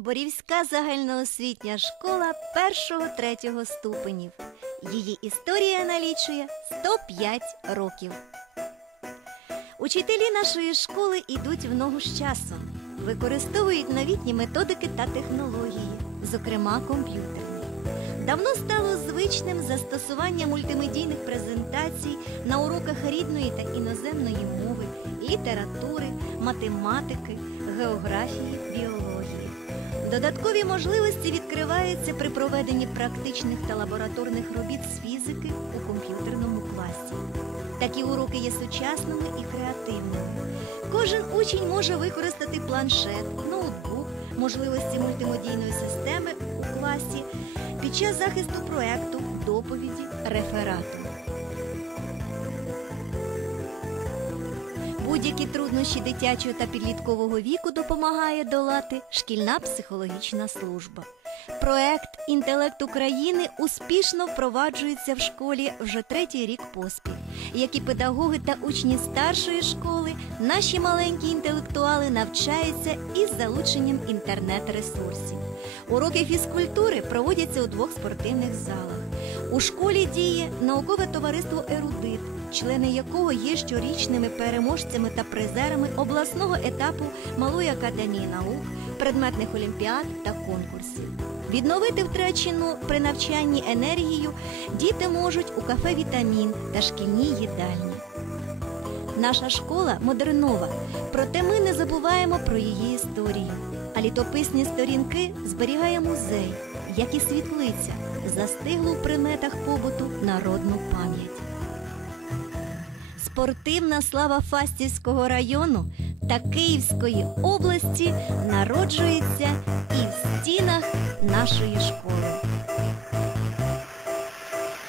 Борівська загальноосвітня школа 1-3 ступенів. Її історія налічує 105 років. Учителі нашої школи ідуть в ногу з часом, використовують новітні методики та технології, зокрема комп'ютерні. Давно стало звичним застосування мультимедійних презентацій на уроках рідної та іноземної мови, літератури, математики, географії. Додаткові можливості відкриваються при проведенні практичних та лабораторних робіт з фізики у комп'ютерному класі. Такі уроки є сучасними і креативними. Кожен учень може використати планшет, ноутбук, можливості мультимедійної системи у класі під час захисту проекту, доповіді, реферату. Будь-які труднощі дитячого та підліткового віку допомагає долати шкільна психологічна служба. Проект Інтелект України успішно впроваджується в школі вже третій рік поспіль. Як і педагоги та учні старшої школи, наші маленькі інтелектуали навчаються із залученням інтернет-ресурсів. Уроки фізкультури проводяться у двох спортивних залах. У школі діє наукове товариство Ерудит, члени якого є щорічними переможцями та призерами обласного етапу Малої академії наук, предметних олімпіад та конкурсів. Відновити втрачену при навчанні енергію діти можуть у кафе Вітамін та шкільній їдальні. Наша школа модернова, проте ми не забуваємо про її історію. А літописні сторінки зберігає музей, як і світлиця, застиглу в предметах побуту народну. Спортивна слава Фастівського району та Київської області народжується і в стінах нашої школи.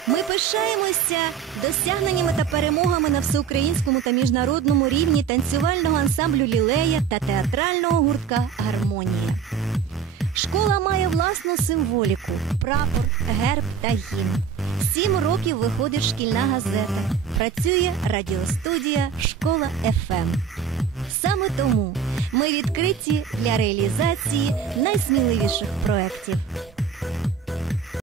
Ми пишаємося досягненнями та перемогами на всеукраїнському та міжнародному рівні танцювального ансамблю лілея та театрального гуртка Гармонія. Школа має власну символіку прапор, герб та гімн. Сім років виходить шкільна газета. Працює радіостудія Школа ФМ. Саме тому ми відкриті для реалізації найсміливіших проєктів.